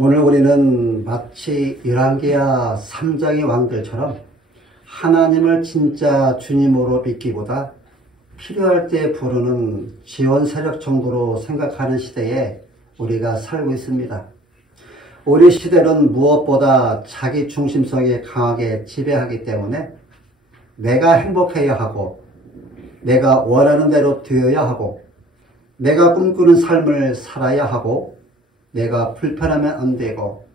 오늘 우리는 마치 열왕기하 3장의 왕들처럼 하나님을 진짜 주님으로 믿기보다 필요할 때 부르는 지원 세력 정도로 생각하는 시대에 우리가 살고 있습니다. 우리 시대는 무엇보다 자기 중심성이 강하게 지배하기 때문에 내가 행복해야 하고, 내가 원하는 대로 되어야 하고, 내가 꿈꾸는 삶을 살아야 하고, 내가 불편하면 안 되고,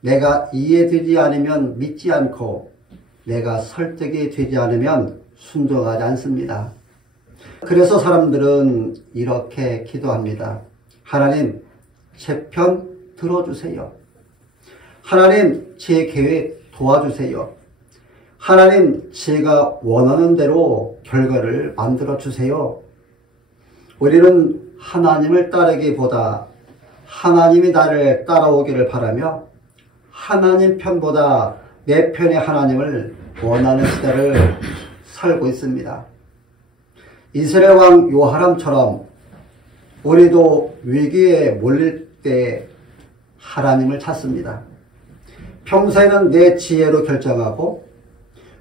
내가 이해되지 않으면 믿지 않고, 내가 설득이 되지 않으면 순종하지 않습니다. 그래서 사람들은 이렇게 기도합니다. 하나님, 제 편 들어주세요. 하나님, 제 계획 도와주세요. 하나님, 제가 원하는 대로 결과를 만들어주세요. 우리는 하나님을 따르기보다 하나님이 나를 따라오기를 바라며 하나님 편보다 내 편의 하나님을 원하는 시대를 살고 있습니다. 이스라엘 왕 요하람처럼 우리도 위기에 몰릴 때 하나님을 찾습니다. 평소에는 내 지혜로 결정하고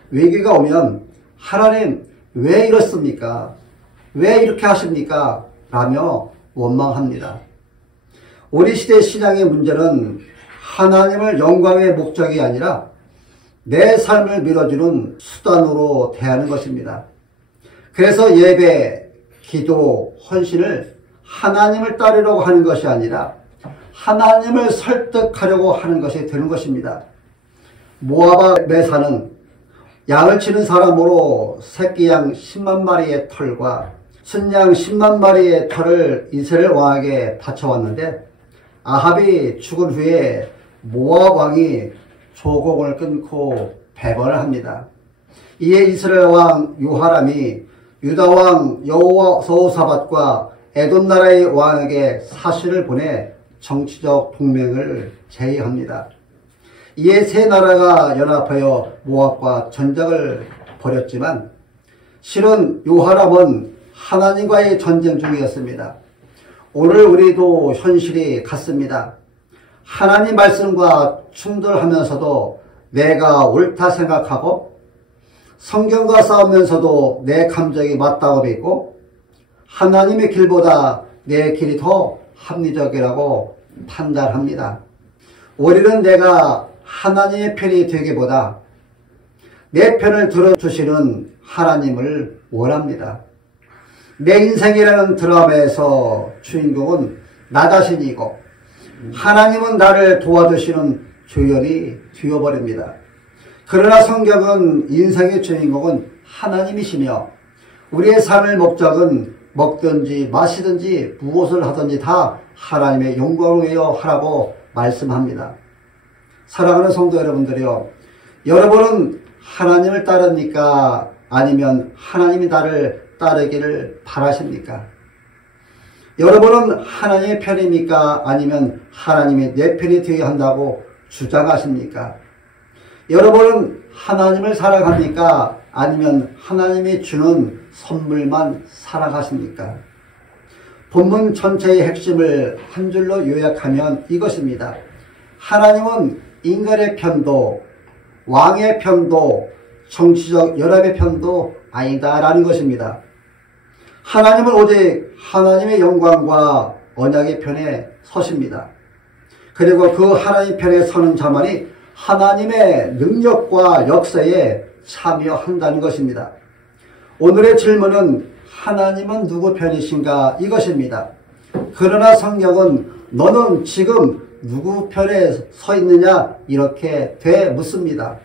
위기가 오면 하나님 왜 이렇습니까? 왜 이렇게 하십니까? 라며 원망합니다. 우리 시대 신앙의 문제는 하나님을 영광의 목적이 아니라 내 삶을 밀어주는 수단으로 대하는 것입니다. 그래서 예배, 기도, 헌신을 하나님을 따르려고 하는 것이 아니라 하나님을 설득하려고 하는 것이 되는 것입니다. 모압 메사는 양을 치는 사람으로 새끼 양 10만 마리의 털과 순양 10만 마리의 털을 이스라엘 왕에게 바쳐왔는데 아합이 죽은 후에 모압 왕이 조공을 끊고 배반을 합니다. 이에 이스라엘 왕 요하람이 유다 왕 여호사밧과 에돔 나라의 왕에게 사신을 보내 정치적 동맹을 제의합니다. 이에 세 나라가 연합하여 모압과 전쟁을 벌였지만 실은 요하람은 하나님과의 전쟁 중이었습니다. 오늘 우리도 현실이 같습니다. 하나님 말씀과 충돌하면서도 내가 옳다 생각하고 성경과 싸우면서도 내 감정이 맞다고 믿고 하나님의 길보다 내 길이 더 합리적이라고 판단합니다. 우리는 내가 하나님의 편이 되기보다 내 편을 들어주시는 하나님을 원합니다. 내 인생이라는 드라마에서 주인공은 나 자신이고 하나님은 나를 도와주시는 조연이 되어버립니다. 그러나 성경은 인생의 주인공은 하나님이시며 우리의 삶의 목적은 먹든지 마시든지 무엇을 하든지 다 하나님의 영광을 위하여 하라고 말씀합니다. 사랑하는 성도 여러분들이요, 여러분은 하나님을 따릅니까? 아니면 하나님이 나를 따르기를 바라십니까? 여러분은 하나님의 편입니까? 아니면 하나님이 내 편이 되어야 한다고 주장하십니까? 여러분은 하나님을 사랑합니까? 아니면 하나님이 주는 선물만 사랑하십니까? 본문 전체의 핵심을 한 줄로 요약하면 이것입니다. 하나님은 인간의 편도, 왕의 편도, 정치적 연합의 편도 아니다라는 것입니다. 하나님은 오직 하나님의 영광과 언약의 편에 서십니다. 그리고 그 하나님 편에 서는 자만이 하나님의 능력과 역사에 참여한다는 것입니다. 오늘의 질문은 하나님은 누구 편이신가 이것입니다. 그러나 성경은 너는 지금 누구 편에 서 있느냐 이렇게 되묻습니다.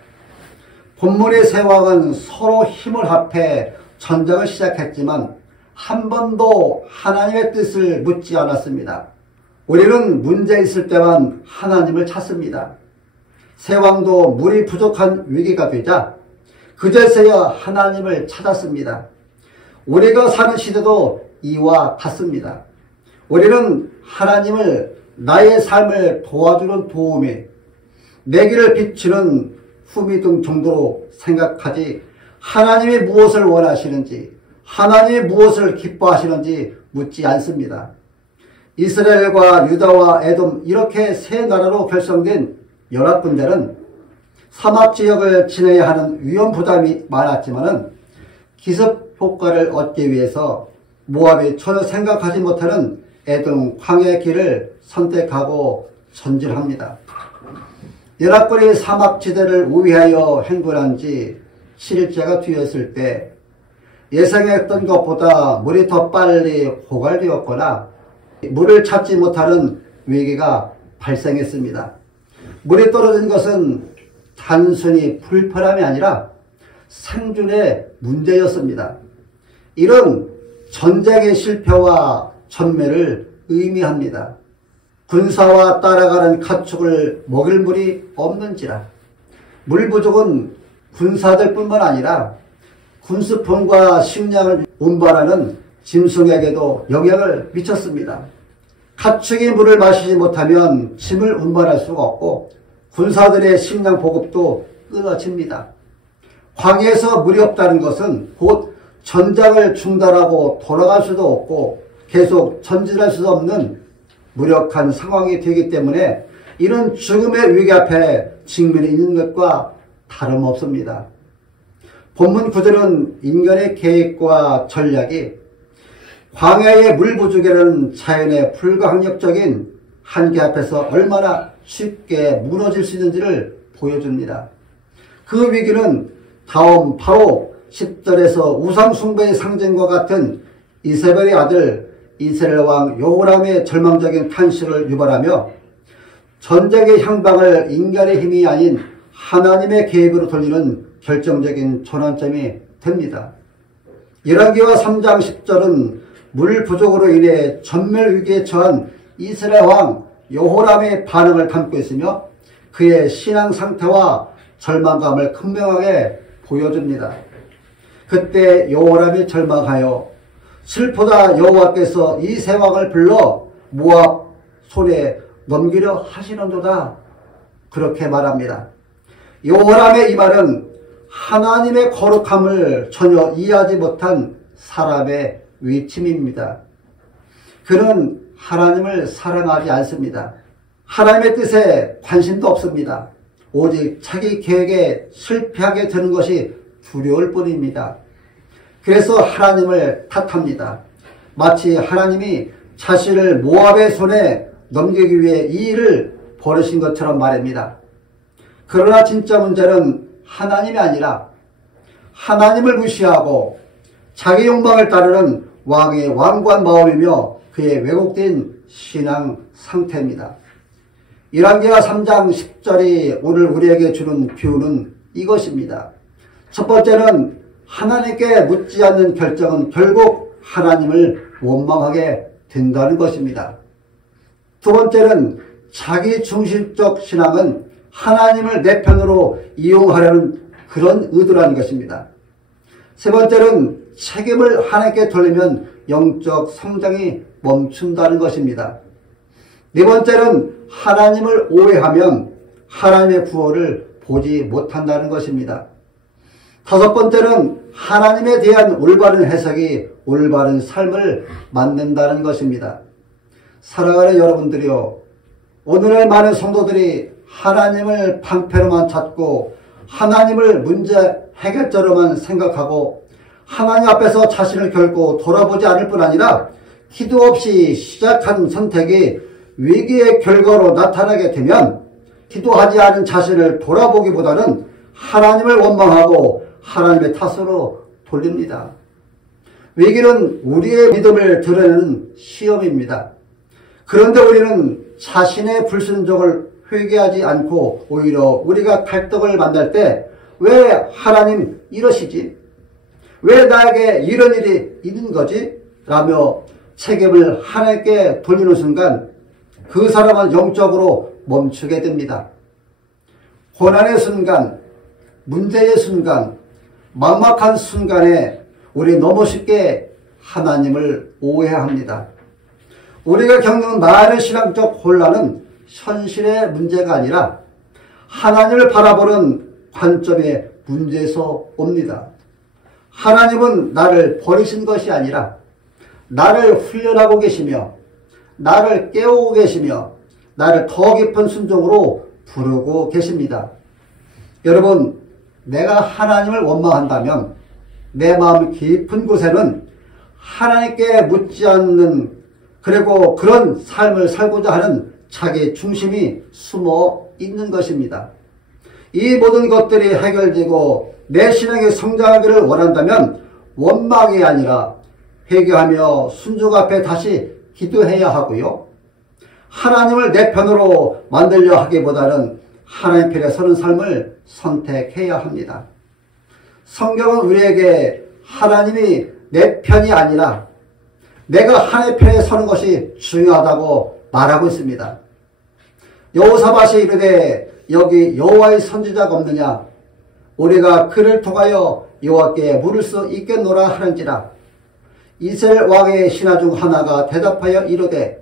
본문의 세 왕은 서로 힘을 합해 전쟁을 시작했지만 한 번도 하나님의 뜻을 묻지 않았습니다. 우리는 문제 있을 때만 하나님을 찾습니다. 세 왕도 물이 부족한 위기가 되자 그제서야 하나님을 찾았습니다. 우리가 사는 시대도 이와 같습니다. 우리는 하나님을 나의 삶을 도와주는 도움이, 내 길을 비추는 후미등 정도로 생각하지 하나님이 무엇을 원하시는지, 하나님이 무엇을 기뻐하시는지 묻지 않습니다. 이스라엘과 유다와 에돔 이렇게 세 나라로 결성된 연합군대는 사막지역을 지내야 하는 위험 부담이 많았지만 기습 효과를 얻기 위해서 모압이 전혀 생각하지 못하는 에돔 광야의 길을 선택하고 전진합니다. 연합군이 사막지대를 우회하여 행군한 지 7일째가 되었을 때 예상했던 것보다 물이 더 빨리 고갈되었거나 물을 찾지 못하는 위기가 발생했습니다. 물이 떨어진 것은 단순히 불편함이 아니라 생존의 문제였습니다. 이런 전쟁의 실패와 전멸을 의미합니다. 군사와 따라가는 가축을 먹일 물이 없는지라 물 부족은 군사들뿐만 아니라 군수품과 식량을 운반하는 짐승에게도 영향을 미쳤습니다. 가축이 물을 마시지 못하면 짐을 운반할 수가 없고 군사들의 식량 보급도 끊어집니다. 광야에서 물이 없다는 것은 곧 전장을 중단하고 돌아갈 수도 없고 계속 전진할 수 없는 무력한 상황이 되기 때문에 이런 죽음의 위기 앞에 직면해 있는 것과 다름없습니다. 본문 구절은 인간의 계획과 전략이 광야의 물 부족이라는 자연의 불가항력적인 한계 앞에서 얼마나 쉽게 무너질 수 있는지를 보여줍니다. 그 위기는 다음 바로 10절에서 우상숭배의 상징과 같은 이세벨의 아들 이스라엘 왕 여호람의 절망적인 탄식을 유발하며 전쟁의 향방을 인간의 힘이 아닌 하나님의 계획으로 돌리는 결정적인 전환점이 됩니다. 열왕기하 3장 10절은 물 부족으로 인해 전멸 위기에 처한 이스라엘 왕 여호람의 반응을 담고 있으며 그의 신앙 상태와 절망감을 극명하게 보여줍니다. 그때 여호람이 절망하여 슬프다 여호와께서 이 세 왕을 불러 모압 손에 넘기려 하시는도다 그렇게 말합니다. 여호람의 이 말은 하나님의 거룩함을 전혀 이해하지 못한 사람의 위침입니다. 그는 하나님을 사랑하지 않습니다. 하나님의 뜻에 관심도 없습니다. 오직 자기 계획에 실패하게 되는 것이 두려울 뿐입니다. 그래서 하나님을 탓합니다. 마치 하나님이 자신을 모압의 손에 넘기기 위해 이 일을 벌이신 것처럼 말입니다. 그러나 진짜 문제는 하나님이 아니라 하나님을 무시하고 자기 욕망을 따르는 왕의 완고한 마음이며 그의 왜곡된 신앙 상태입니다. 열왕기하 3장 10절이 오늘 우리에게 주는 교훈은 이것입니다. 첫 번째는 하나님께 묻지 않는 결정은 결국 하나님을 원망하게 된다는 것입니다. 두 번째는 자기 중심적 신앙은 하나님을 내 편으로 이용하려는 그런 의도라는 것입니다. 세 번째는 책임을 하나님께 돌리면 영적 성장이 멈춘다는 것입니다. 네 번째는 하나님을 오해하면 하나님의 구원을 보지 못한다는 것입니다. 다섯 번째는 하나님에 대한 올바른 해석이 올바른 삶을 만든다는 것입니다. 사랑하는 여러분들이요, 오늘날 많은 성도들이 하나님을 방패로만 찾고 하나님을 문제 해결자로만 생각하고 하나님 앞에서 자신을 결코 돌아보지 않을 뿐 아니라 기도 없이 시작한 선택이 위기의 결과로 나타나게 되면 기도하지 않은 자신을 돌아보기보다는 하나님을 원망하고 하나님의 탓으로 돌립니다. 위기는 우리의 믿음을 드러내는 시험입니다. 그런데 우리는 자신의 불순종을 회개하지 않고 오히려 우리가 갈등을 만날 때 왜 하나님 이러시지? 왜 나에게 이런 일이 있는 거지? 라며 책임을 하나님께 돌리는 순간 그 사람은 영적으로 멈추게 됩니다. 고난의 순간, 문제의 순간, 막막한 순간에 우리 너무 쉽게 하나님을 오해합니다. 우리가 겪는 많은 신앙적 혼란은 현실의 문제가 아니라 하나님을 바라보는 관점의 문제에서 옵니다. 하나님은 나를 버리신 것이 아니라 나를 훈련하고 계시며 나를 깨우고 계시며 나를 더 깊은 순종으로 부르고 계십니다. 여러분, 내가 하나님을 원망한다면 내 마음 깊은 곳에는 하나님께 묻지 않는, 그리고 그런 삶을 살고자 하는 자기 중심이 숨어 있는 것입니다. 이 모든 것들이 해결되고 내 신앙이 성장하기를 원한다면 원망이 아니라 회개하며 순종 앞에 다시 기도해야 하고요. 하나님을 내 편으로 만들려 하기보다는 하나님 편에 서는 삶을 선택해야 합니다. 성경은 우리에게 하나님이 내 편이 아니라 내가 하나님 편에 서는 것이 중요하다고 말하고 있습니다. 여호사밧이 이르되 여기 여호와의 선지자가 없느냐? 우리가 그를 통하여 여호와께 물을 수 있겠노라 하는지라. 이스라엘 왕의 신하 중 하나가 대답하여 이르되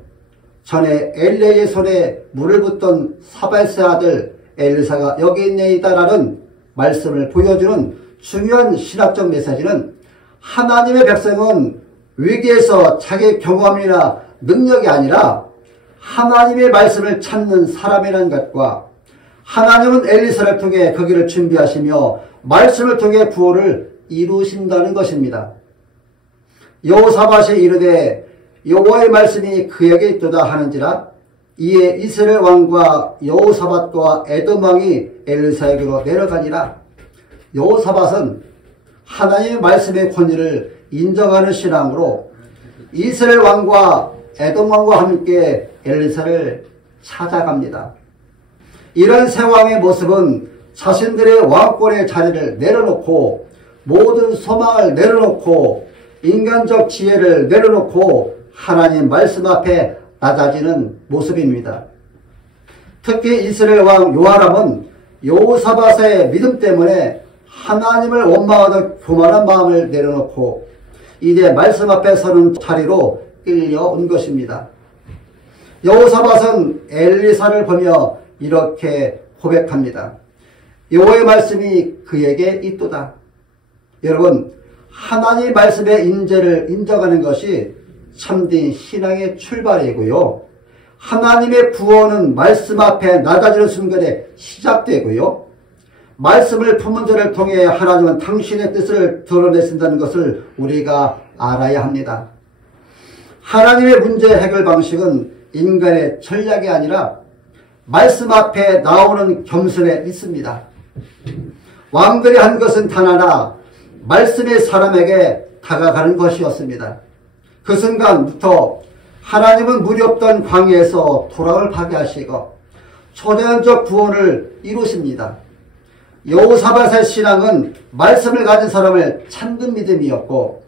전에 엘리야의 손에 물을 붓던 사밧의 아들 엘리사가 여기 있네이다라는 말씀을 보여주는 중요한 신학적 메시지는 하나님의 백성은 위기에서 자기 경험이나 능력이 아니라 하나님의 말씀을 찾는 사람이라는 것과 하나님은 엘리사를 통해 그 길을 준비하시며 말씀을 통해 구원을 이루신다는 것입니다. 여호사밧이 이르되 여호와의 말씀이 그에게 있도다 하는지라. 이에 이스라엘 왕과 여호사밧과 에돔 왕이 엘리사에게로 내려가니라. 여호사밧은 하나님의 말씀의 권위를 인정하는 신앙으로 이스라엘 왕과 에돔 왕과 함께 엘리사를 찾아갑니다. 이런 세 왕의 모습은 자신들의 왕권의 자리를 내려놓고 모든 소망을 내려놓고 인간적 지혜를 내려놓고 하나님 말씀 앞에 낮아지는 모습입니다. 특히 이스라엘 왕 요아람은 여호사밧의 믿음 때문에 하나님을 원망하던 교만한 마음을 내려놓고 이제 말씀 앞에 서는 자리로 끌려온 것입니다. 여호사밧은 엘리사를 보며 이렇게 고백합니다. 여호와의 말씀이 그에게 있도다. 여러분, 하나님의 말씀의 인재를 인정하는 것이 참된 신앙의 출발이고요. 하나님의 구원은 말씀 앞에 낮아지는 순간에 시작되고요. 말씀을 품은 자를 통해 하나님은 당신의 뜻을 드러내신다는 것을 우리가 알아야 합니다. 하나님의 문제 해결 방식은 인간의 전략이 아니라 말씀 앞에 나오는 겸손에 있습니다. 왕들이 한 것은 단 하나, 말씀의 사람에게 다가가는 것이었습니다. 그 순간부터 하나님은 물이 없던 광야에서 도랑을 파괴하시고 초자연적 구원을 이루십니다. 여호사밧의 신앙은 말씀을 가진 사람을 찾는 믿음이었고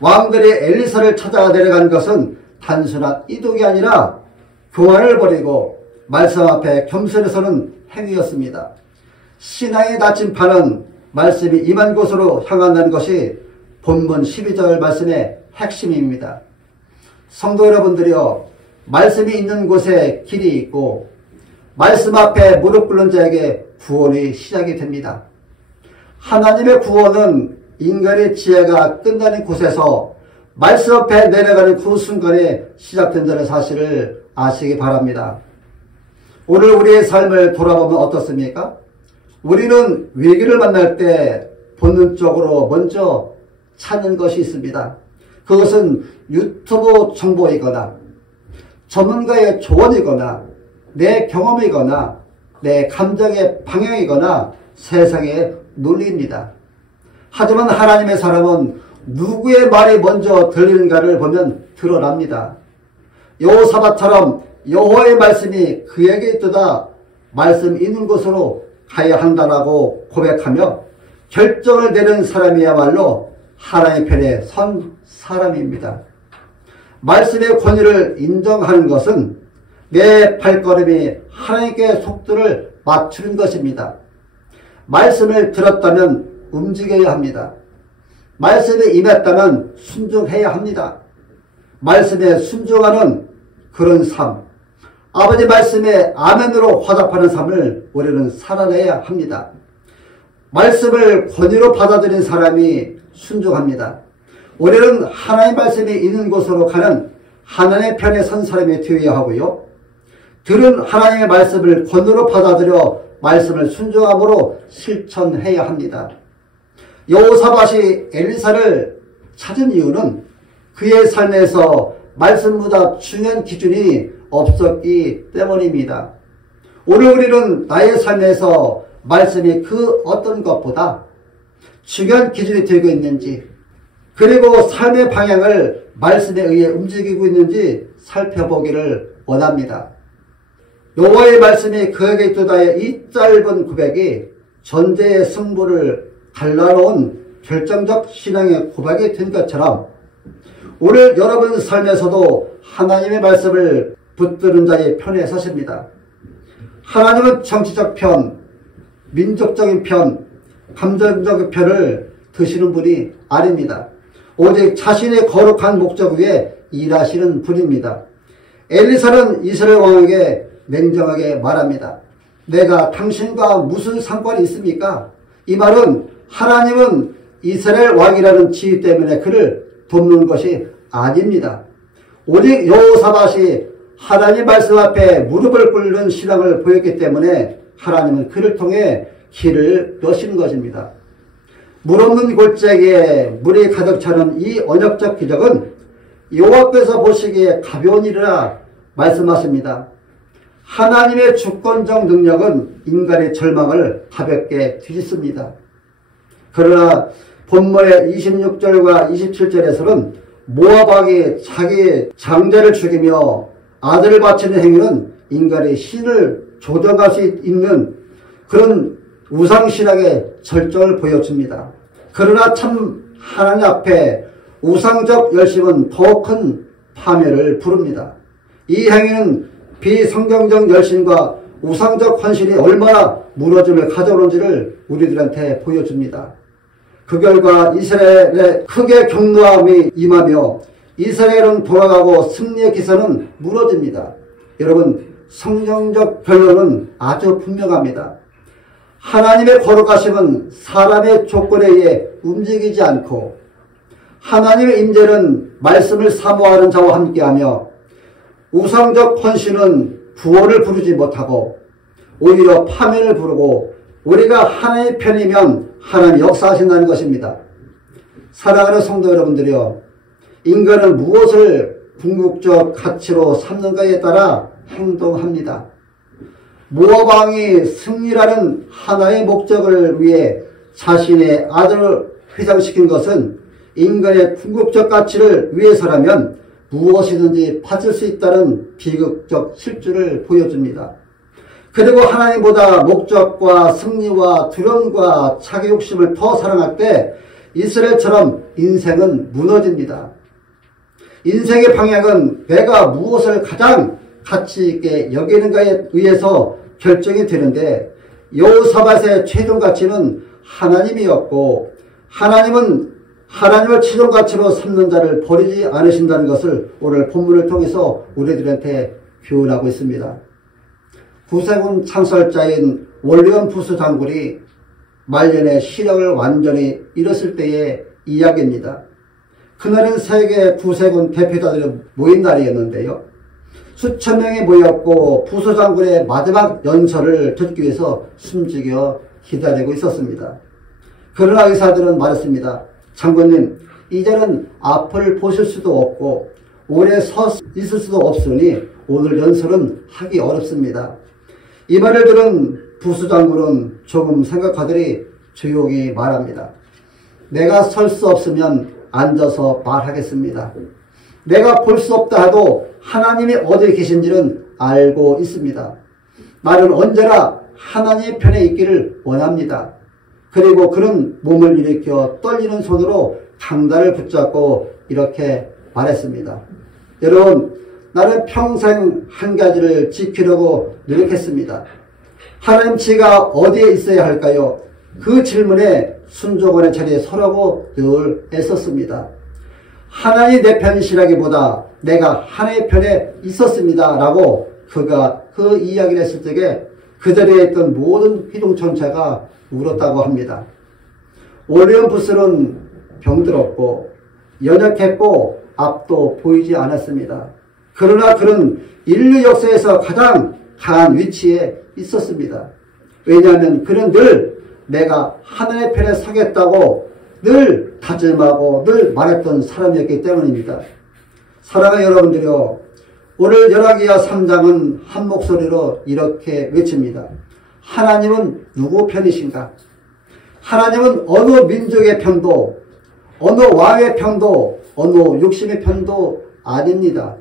왕들이 엘리사를 찾아 내려간 것은 단순한 이동이 아니라 교만을 버리고 말씀 앞에 겸손히 서는 행위였습니다. 신앙의 나침판은 말씀이 임한 곳으로 향한다는 것이 본문 12절 말씀의 핵심입니다. 성도 여러분들이여, 말씀이 있는 곳에 길이 있고 말씀 앞에 무릎 꿇는 자에게 구원이 시작이 됩니다. 하나님의 구원은 인간의 지혜가 끝나는 곳에서 말씀 앞에 내려가는 그 순간에 시작된다는 사실을 아시기 바랍니다. 오늘 우리의 삶을 돌아보면 어떻습니까? 우리는 위기를 만날 때 본능적으로 먼저 찾는 것이 있습니다. 그것은 유튜브 정보이거나 전문가의 조언이거나 내 경험이거나 내 감정의 방향이거나 세상의 논리입니다. 하지만 하나님의 사람은 누구의 말이 먼저 들리는가를 보면 드러납니다. 여호사밧처럼 여호와의 말씀이 그에게 있도다, 말씀 있는 곳으로 가야 한다라고 고백하며 결정을 내는 사람이야말로 하나님의 편에 선 사람입니다. 말씀의 권위를 인정하는 것은 내 발걸음이 하나님께 속도를 맞추는 것입니다. 말씀을 들었다면 움직여야 합니다. 말씀에 임했다면 순종해야 합니다. 말씀에 순종하는 그런 삶, 아버지 말씀에 아멘으로 화답하는 삶을 우리는 살아내야 합니다. 말씀을 권위로 받아들인 사람이 순종합니다. 우리는 하나님의 말씀이 있는 곳으로 가는 하나님의 편에 선 사람이 되어야 하고요. 들은 하나님의 말씀을 권으로 받아들여 말씀을 순종함으로 실천해야 합니다. 여호사밧이 엘리사를 찾은 이유는 그의 삶에서 말씀보다 중요한 기준이 없었기 때문입니다. 오늘 우리는 나의 삶에서 말씀이 그 어떤 것보다 중요한 기준이 되고 있는지, 그리고 삶의 방향을 말씀에 의해 움직이고 있는지 살펴보기를 원합니다. 여호와의 말씀이 그에게 있도다의 이 짧은 고백이 전제의 승부를 갈라놓은 결정적 신앙의 고백이 된 것처럼 오늘 여러분 삶에서도 하나님의 말씀을 붙드는 자의 편에 서십니다. 하나님은 정치적 편, 민족적인 편, 감정적 편을 드시는 분이 아닙니다. 오직 자신의 거룩한 목적 위에 일하시는 분입니다. 엘리사는 이스라엘 왕에게 냉정하게 말합니다. 내가 당신과 무슨 상관이 있습니까? 이 말은 하나님은 이스라엘 왕이라는 지위 때문에 그를 돕는 것이 아닙니다. 오직 여호사밧이 하나님 말씀 앞에 무릎을 꿇는 신앙을 보였기 때문에 하나님은 그를 통해 길을 여시는 것입니다. 물 없는 골짜기에 물이 가득 차는 이 언약적 기적은 여호와께서 보시기에 가벼운 일이라 말씀하십니다. 하나님의 주권적 능력은 인간의 절망을 가볍게 뒤집습니다. 그러나 본문의 26절과 27절에서는 모압 왕이 자기 장자를 죽이며 아들을 바치는 행위는 인간의 신을 조정할 수 있는 그런 우상신앙의 절정을 보여줍니다. 그러나 참 하나님 앞에 우상적 열심은 더 큰 파멸을 부릅니다. 이 행위는 비성경적 열심과 우상적 헌신이 얼마나 무너짐을 가져오는지를 우리들한테 보여줍니다. 그 결과 이스라엘에 크게 경노함이 임하며 이스라엘은 돌아가고 승리의 기세는 무너집니다. 여러분, 성경적 결론은 아주 분명합니다. 하나님의 거룩하심은 사람의 조건에 의해 움직이지 않고 하나님의 임재는 말씀을 사모하는 자와 함께하며 우상적 헌신은 구원을 부르지 못하고 오히려 파멸을 부르고 우리가 하나님의 편이면 하나님이 역사하신다는 것입니다. 사랑하는 성도 여러분들이여, 인간은 무엇을 궁극적 가치로 삼는가에 따라 행동합니다. 모압 왕이 승리라는 하나의 목적을 위해 자신의 아들을 회장시킨 것은 인간의 궁극적 가치를 위해서라면 무엇이든지 바칠 수 있다는 비극적 실주를 보여줍니다. 그리고 하나님보다 목적과 승리와 두려움과 자기 욕심을 더 사랑할 때 이스라엘처럼 인생은 무너집니다. 인생의 방향은 내가 무엇을 가장 가치 있게 여기는가에 의해서 결정이 되는데 여호사밧의 최종 가치는 하나님이었고 하나님은 하나님을 최종 가치로 삼는 자를 버리지 않으신다는 것을 오늘 본문을 통해서 우리들한테 교훈하고 있습니다. 구세군 창설자인 월리엄 부스 장군이 말년에 시력을 완전히 잃었을 때의 이야기입니다. 그날은 세계 구세군 대표자들이 모인 날이었는데요. 수천 명이 모였고 부스 장군의 마지막 연설을 듣기 위해서 숨죽여 기다리고 있었습니다. 그러나 의사들은 말했습니다. 장군님, 이제는 앞을 보실 수도 없고 오래 서 있을 수도 없으니 오늘 연설은 하기 어렵습니다. 이 말을 들은 부스 장군은 조금 생각하더니 조용히 말합니다. 내가 설 수 없으면 앉아서 말하겠습니다. 내가 볼 수 없다 해도 하나님이 어디 계신지는 알고 있습니다. 나는 언제나 하나님의 편에 있기를 원합니다. 그리고 그는 몸을 일으켜 떨리는 손으로 강단을 붙잡고 이렇게 말했습니다. 여러분, 나는 평생 한 가지를 지키려고 노력했습니다. 하나님 지가 어디에 있어야 할까요? 그 질문에 순종원의 자리에 서라고 늘 애썼습니다. 하나님 내 편이시라기보다 내가 하나님의 편에 있었습니다 라고 그가 그 이야기를 했을 적에 그 자리에 있던 모든 기둥천체가 울었다고 합니다. 월리엄 부스는 병들었고 연약했고 앞도 보이지 않았습니다. 그러나 그는 인류 역사에서 가장 강한 위치에 있었습니다. 왜냐하면 그는 늘 내가 하나님의 편에 서겠다고 늘 다짐하고 늘 말했던 사람이었기 때문입니다. 사랑하는 여러분들이요, 오늘 열왕기하 3장은 한 목소리로 이렇게 외칩니다. 하나님은 누구 편이신가? 하나님은 어느 민족의 편도, 어느 왕의 편도, 어느 육신의 편도 아닙니다.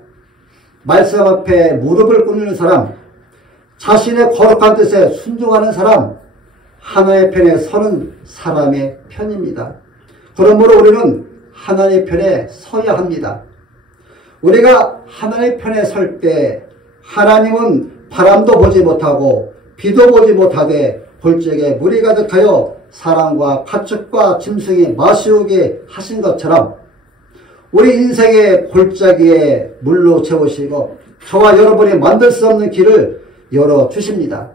말씀 앞에 무릎을 꿇는 사람, 자신의 거룩한 뜻에 순종하는 사람, 하나님의 편에 서는 사람의 편입니다. 그러므로 우리는 하나님의 편에 서야 합니다. 우리가 하나님의 편에 설 때 하나님은 바람도 보지 못하고 비도 보지 못하되 골짜기에 물이 가득하여 사람과 가축과 짐승이 마시우게 하신 것처럼 우리 인생의 골짜기에 물로 채우시고 저와 여러분이 만들 수 없는 길을 열어주십니다.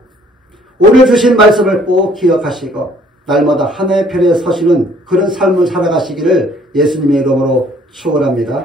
오늘 주신 말씀을 꼭 기억하시고 날마다 하나님의 편에 서시는 그런 삶을 살아가시기를 예수님의 이름으로 축원합니다.